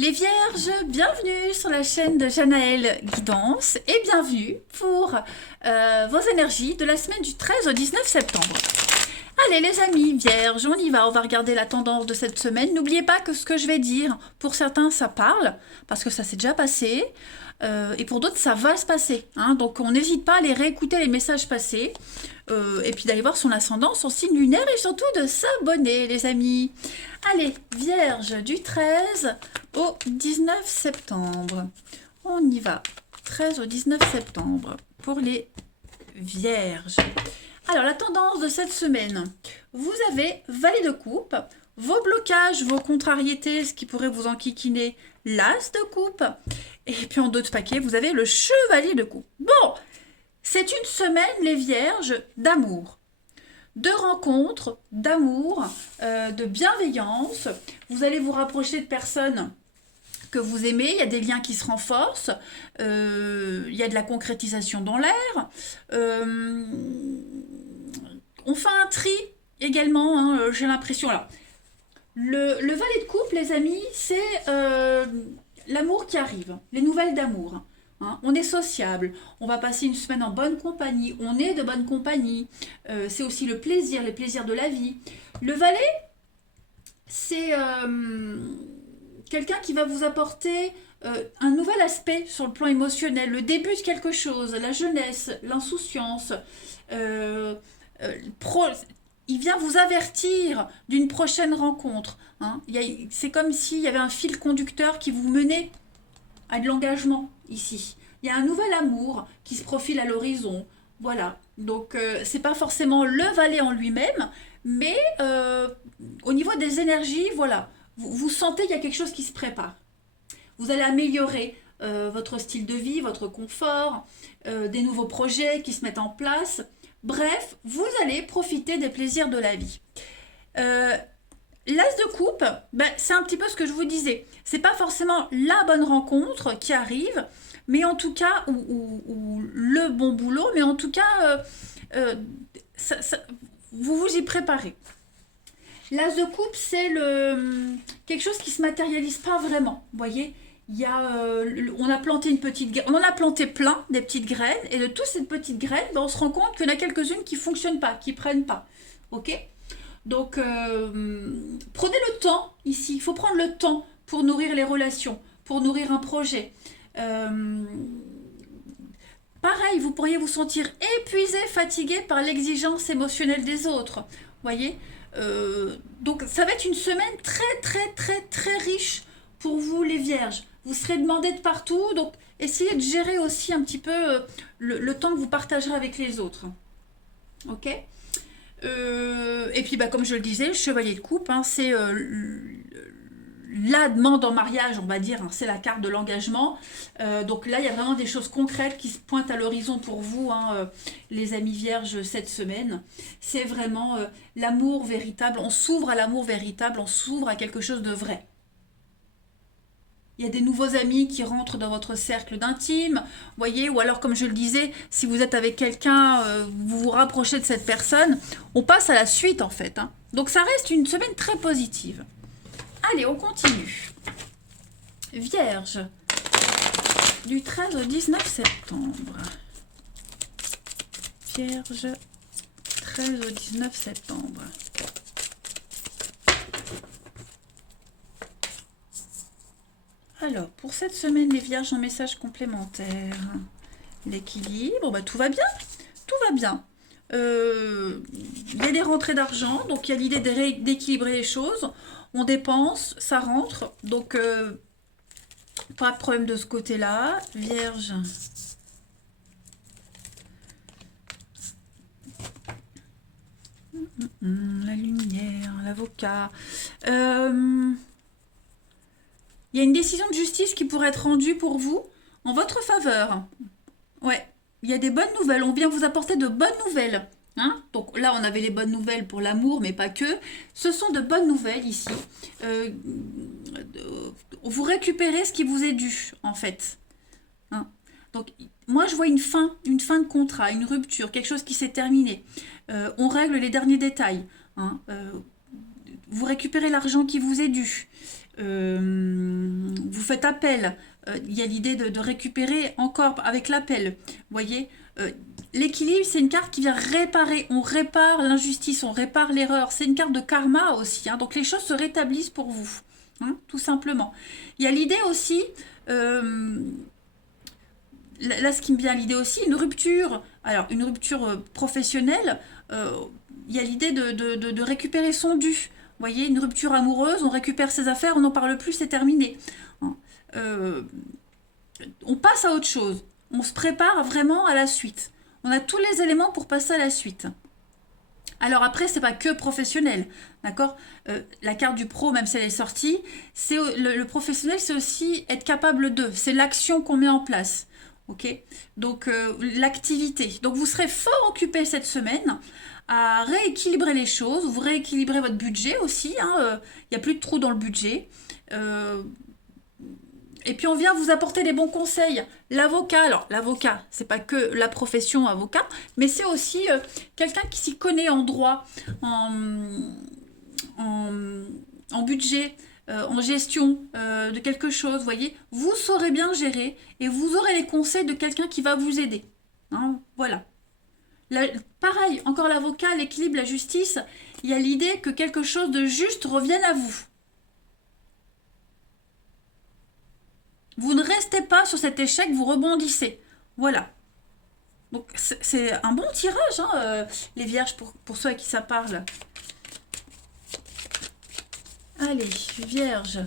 Les Vierges, bienvenue sur la chaîne de Janaël Guidance et bienvenue pour vos énergies de la semaine du 13 au 19 septembre. Allez les amis Vierges, on va regarder la tendance de cette semaine. N'oubliez pas que ce que je vais dire, pour certains ça parle, parce que ça s'est déjà passé, et pour d'autres ça va se passer. Hein. Donc on n'hésite pas à aller réécouter les messages passés, et puis d'aller voir son ascendant, son signe lunaire, et surtout de s'abonner les amis. Allez, Vierge, du 13 au 19 septembre. On y va. 13 au 19 septembre pour les Vierges. Alors, la tendance de cette semaine. Vous avez Valet de coupe, vos blocages, vos contrariétés, ce qui pourrait vous enquiquiner, l'As de coupe. Et puis en d'autres paquets, vous avez le Chevalier de coupe. Bon, c'est une semaine, les Vierges, d'amour. De rencontres, d'amour, de bienveillance. Vous allez vous rapprocher de personnes que vous aimez, il y a des liens qui se renforcent, il y a de la concrétisation dans l'air. On fait un tri également, hein, j'ai l'impression. Là. Le valet de coupe, les amis, c'est l'amour qui arrive, les nouvelles d'amour. Hein, on est sociable, on va passer une semaine en bonne compagnie, on est de bonne compagnie, c'est aussi le plaisir, les plaisirs de la vie. Le valet, c'est quelqu'un qui va vous apporter un nouvel aspect sur le plan émotionnel, le début de quelque chose, la jeunesse, l'insouciance. Il vient vous avertir d'une prochaine rencontre. Hein. C'est comme s'il y avait un fil conducteur qui vous menait à de l'engagement ici. Il y a un nouvel amour qui se profile à l'horizon. Voilà. Donc, c'est pas forcément le valet en lui-même, mais au niveau des énergies, voilà. Vous sentez qu'il y a quelque chose qui se prépare. Vous allez améliorer votre style de vie, votre confort, des nouveaux projets qui se mettent en place. Bref, vous allez profiter des plaisirs de la vie. L'As de coupe, c'est un petit peu ce que je vous disais. C'est pas forcément la bonne rencontre qui arrive, mais en tout cas, ou le bon boulot, mais en tout cas, vous vous y préparez. L'As de coupe, c'est quelque chose qui se matérialise pas vraiment. Vous voyez, on a planté on en a planté plein des petites graines, et de toutes ces petites graines, on se rend compte qu'il y en a quelques-unes qui fonctionnent pas, qui prennent pas. Ok. Donc, prenez le temps ici. Il faut prendre le temps pour nourrir les relations, pour nourrir un projet. Pareil, vous pourriez vous sentir épuisé, fatigué par l'exigence émotionnelle des autres. Voyez. Donc, ça va être une semaine très, très, très, très riche pour vous, les Vierges. Vous serez demandé de partout. Donc, essayez de gérer aussi un petit peu le temps que vous partagerez avec les autres. Ok. Et puis, comme je le disais, le chevalier de coupe, hein, c'est la demande en mariage, on va dire, hein, c'est la carte de l'engagement. Donc là, il y a vraiment des choses concrètes qui se pointent à l'horizon pour vous, hein, les amis vierges, cette semaine. C'est vraiment l'amour véritable. On s'ouvre à l'amour véritable, on s'ouvre à quelque chose de vrai. Il y a des nouveaux amis qui rentrent dans votre cercle d'intime, voyez, ou alors comme je le disais, si vous êtes avec quelqu'un, vous vous rapprochez de cette personne, on passe à la suite en fait. Hein. Donc ça reste une semaine très positive. Allez, on continue. Vierge, du 13 au 19 septembre. Vierge, 13 au 19 septembre. Alors, pour cette semaine, les Vierges en message complémentaire. L'équilibre, tout va bien. Tout va bien. Il y a des rentrées d'argent, donc il y a l'idée d'équilibrer les choses. On dépense, ça rentre, donc pas de problème de ce côté-là. Vierge. La lumière, l'avocat. Il y a une décision de justice qui pourrait être rendue pour vous en votre faveur. Ouais, il y a des bonnes nouvelles. On vient vous apporter de bonnes nouvelles. Hein. Donc là, on avait les bonnes nouvelles pour l'amour, mais pas que. Ce sont de bonnes nouvelles ici. Vous récupérez ce qui vous est dû, en fait. Hein. Donc, moi, je vois une fin de contrat, une rupture, quelque chose qui s'est terminé. On règle les derniers détails. Hein. Vous récupérez l'argent qui vous est dû. vous faites appel. Il y a l'idée de récupérer encore avec l'appel. Vous voyez, l'équilibre, c'est une carte qui vient réparer. On répare l'injustice, on répare l'erreur. C'est une carte de karma aussi. Hein, donc les choses se rétablissent pour vous. Hein, tout simplement. Il y a l'idée aussi, là ce qui me vient à l'idée aussi, une rupture. Alors une rupture professionnelle, il y a l'idée de récupérer son dû. Vous voyez, une rupture amoureuse, on récupère ses affaires, on n'en parle plus, c'est terminé. Hein, on passe à autre chose. On se prépare vraiment à la suite. On a tous les éléments pour passer à la suite. Alors après, c'est pas que professionnel, d'accord. La carte du pro, même si elle est sortie, c'est le professionnel, c'est aussi être capable de. C'est l'action qu'on met en place, ok. Donc l'activité. Donc vous serez fort occupé cette semaine à rééquilibrer les choses. Vous rééquilibrez votre budget aussi. Il n'y a plus de trous dans le budget. Et puis on vient vous apporter des bons conseils. L'avocat, alors l'avocat, c'est pas que la profession avocat, mais c'est aussi quelqu'un qui s'y connaît en droit, en budget, en gestion de quelque chose, voyez. Vous saurez bien gérer et vous aurez les conseils de quelqu'un qui va vous aider. Hein, voilà. Pareil, encore l'avocat, l'équilibre, la justice, il y a l'idée que quelque chose de juste revienne à vous. Vous ne restez pas sur cet échec, vous rebondissez. Voilà. Donc c'est un bon tirage, hein, les vierges, pour ceux à qui ça parle. Allez, vierge,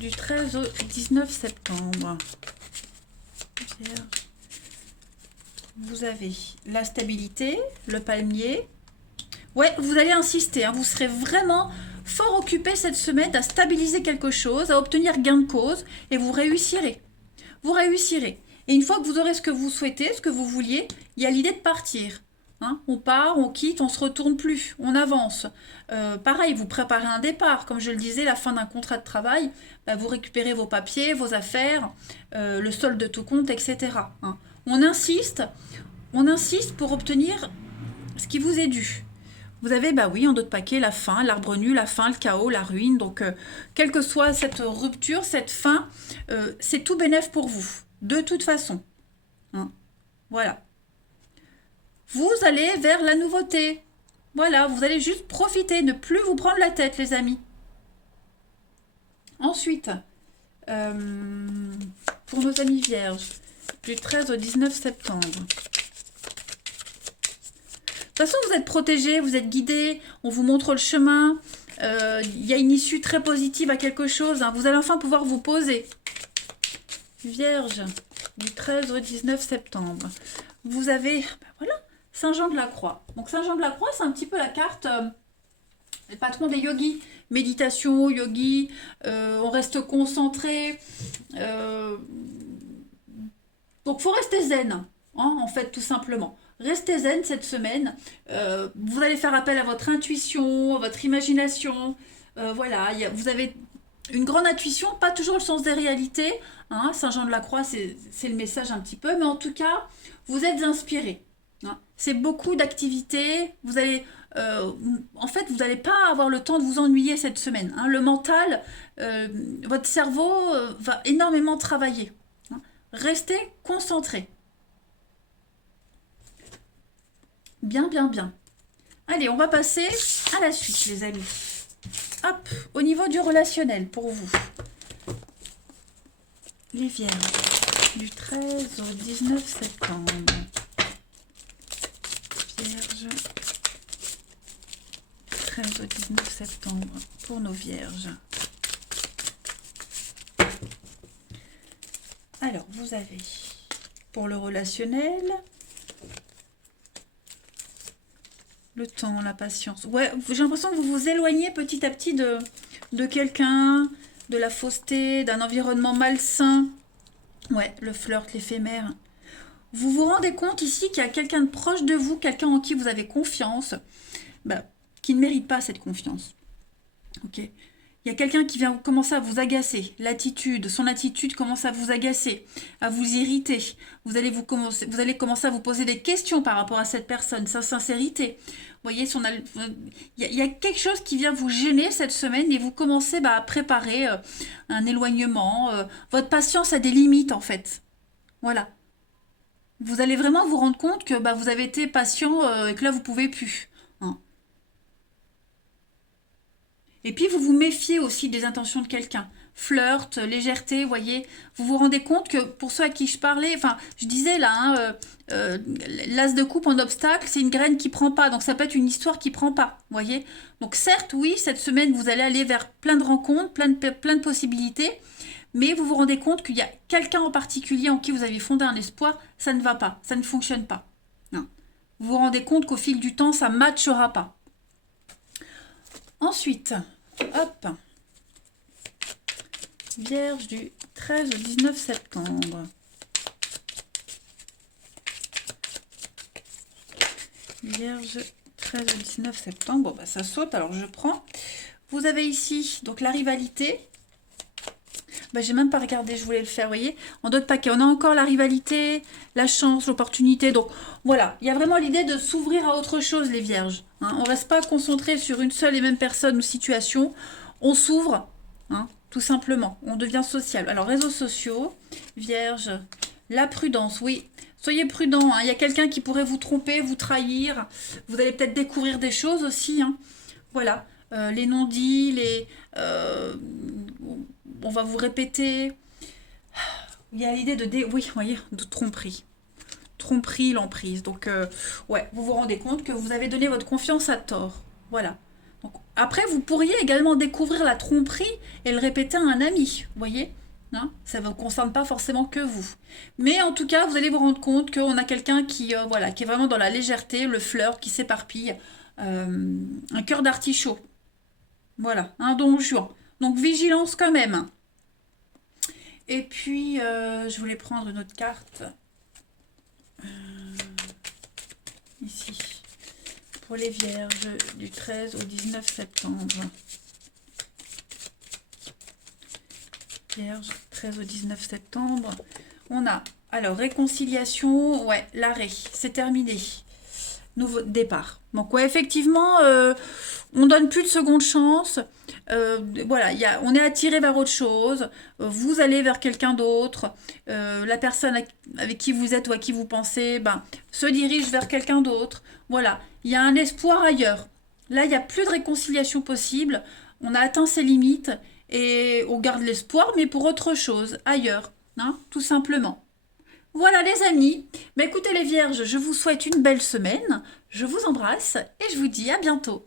du 13 au 19 septembre. Vierge. Vous avez la stabilité, le palmier. Ouais, vous allez insister, hein, vous serez vraiment fort occupé cette semaine à stabiliser quelque chose, à obtenir gain de cause, et vous réussirez. Vous réussirez. Et une fois que vous aurez ce que vous souhaitez, ce que vous vouliez, il y a l'idée de partir. Hein, on part, on quitte, on se retourne plus, on avance. Pareil, vous préparez un départ. Comme je le disais, la fin d'un contrat de travail, bah, vous récupérez vos papiers, vos affaires, le solde de tout compte, etc. Hein. On insiste pour obtenir ce qui vous est dû. Vous avez, bah oui, en d'autres paquets, la fin, l'arbre nu, la fin, le chaos, la ruine. Donc, quelle que soit cette rupture, cette fin, c'est tout bénef pour vous, de toute façon. Hein, voilà. Vous allez vers la nouveauté. Voilà, vous allez juste profiter, ne plus vous prendre la tête, les amis. Ensuite, pour nos amis vierges, du 13 au 19 septembre. De toute façon, vous êtes protégés, vous êtes guidés, on vous montre le chemin. Il y a une issue très positive à quelque chose. Hein. Vous allez enfin pouvoir vous poser. Vierge, du 13 au 19 septembre. Vous avez, ben voilà, Saint Jean de la Croix. Donc Saint Jean de la Croix, c'est un petit peu la carte, le patron des yogis. Méditation, yogi, on reste concentré. Donc, il faut rester zen, hein, en fait, tout simplement. Restez zen cette semaine. Vous allez faire appel à votre intuition, à votre imagination. Voilà, vous avez une grande intuition, pas toujours le sens des réalités. Hein, Saint-Jean de la Croix, c'est le message un petit peu. Mais en tout cas, vous êtes inspiré. Hein. C'est beaucoup d'activités. Vous allez... en fait, vous n'allez pas avoir le temps de vous ennuyer cette semaine. Hein. Le mental, votre cerveau va énormément travailler. Hein. Restez concentrés. Bien, bien, bien. Allez, on va passer à la suite, les amis. Hop, au niveau du relationnel, pour vous. Les vierges, du 13 au 19 septembre. Vierges, 13 au 19 septembre, pour nos vierges. Alors, vous avez, pour le relationnel... Le temps, la patience. Ouais, j'ai l'impression que vous vous éloignez petit à petit de quelqu'un, de la fausseté, d'un environnement malsain. Ouais, le flirt, l'éphémère. Vous vous rendez compte ici qu'il y a quelqu'un de proche de vous, quelqu'un en qui vous avez confiance, bah, qui ne mérite pas cette confiance. Ok. Il y a quelqu'un qui vient commencer à vous agacer. Son attitude commence à vous agacer, à vous irriter. Vous allez commencer à vous poser des questions par rapport à cette personne, sa sincérité. Vous voyez, il y a quelque chose qui vient vous gêner cette semaine et vous commencez à préparer un éloignement. Votre patience a des limites en fait. Voilà. Vous allez vraiment vous rendre compte que vous avez été patient et que là vous pouvez plus. Hein. Et puis vous vous méfiez aussi des intentions de quelqu'un. Flirt, légèreté, voyez. Vous vous rendez compte que pour ceux à qui je parlais, enfin, je disais là, hein, l'as de coupe en obstacle, c'est une graine qui prend pas. Donc ça peut être une histoire qui prend pas, voyez. Donc certes, oui, cette semaine, vous allez aller vers plein de rencontres, plein de possibilités. Mais vous vous rendez compte qu'il y a quelqu'un en particulier en qui vous avez fondé un espoir, ça ne va pas, ça ne fonctionne pas. Non. Vous vous rendez compte qu'au fil du temps, ça ne matchera pas. Ensuite, hop, Vierge du 13 au 19 septembre. Vierge 13 au 19 septembre, bon, ça saute, alors je prends. Vous avez ici donc la rivalité. J'ai même pas regardé, je voulais le faire, vous voyez. En d'autres paquets, on a encore la rivalité, la chance, l'opportunité. Donc voilà, il y a vraiment l'idée de s'ouvrir à autre chose, les vierges. Hein. On ne reste pas concentré sur une seule et même personne ou situation. On s'ouvre, hein, tout simplement. On devient social. Alors, réseaux sociaux, vierge, la prudence, oui. Soyez prudent, hein. Il y a quelqu'un qui pourrait vous tromper, vous trahir. Vous allez peut-être découvrir des choses aussi. Hein. Voilà, les non-dits, on va vous répéter. Il y a l'idée oui, voyez, de tromperie. Tromperie, l'emprise. Donc, ouais, vous vous rendez compte que vous avez donné votre confiance à tort. Voilà. Donc, après, vous pourriez également découvrir la tromperie et le répéter à un ami. Vous voyez, hein, ça ne vous concerne pas forcément que vous. Mais en tout cas, vous allez vous rendre compte qu'on a quelqu'un qui, voilà, qui est vraiment dans la légèreté, le flirt, qui s'éparpille. Un cœur d'artichaut. Voilà, un don juan. Donc vigilance quand même. Et puis, je voulais prendre une autre carte. Ici. Pour les vierges du 13 au 19 septembre. Vierge, 13 au 19 septembre. On a, alors, réconciliation. Ouais, l'arrêt. C'est terminé. Nouveau départ. Donc, ouais, effectivement, on donne plus de seconde chance. Voilà, on est attiré vers autre chose. Vous allez vers quelqu'un d'autre. La personne avec qui vous êtes ou à qui vous pensez se dirige vers quelqu'un d'autre. Voilà, il y a un espoir ailleurs. Là, il n'y a plus de réconciliation possible. On a atteint ses limites et on garde l'espoir, mais pour autre chose, ailleurs, hein, tout simplement. Voilà les amis, écoutez les vierges, je vous souhaite une belle semaine, je vous embrasse et je vous dis à bientôt.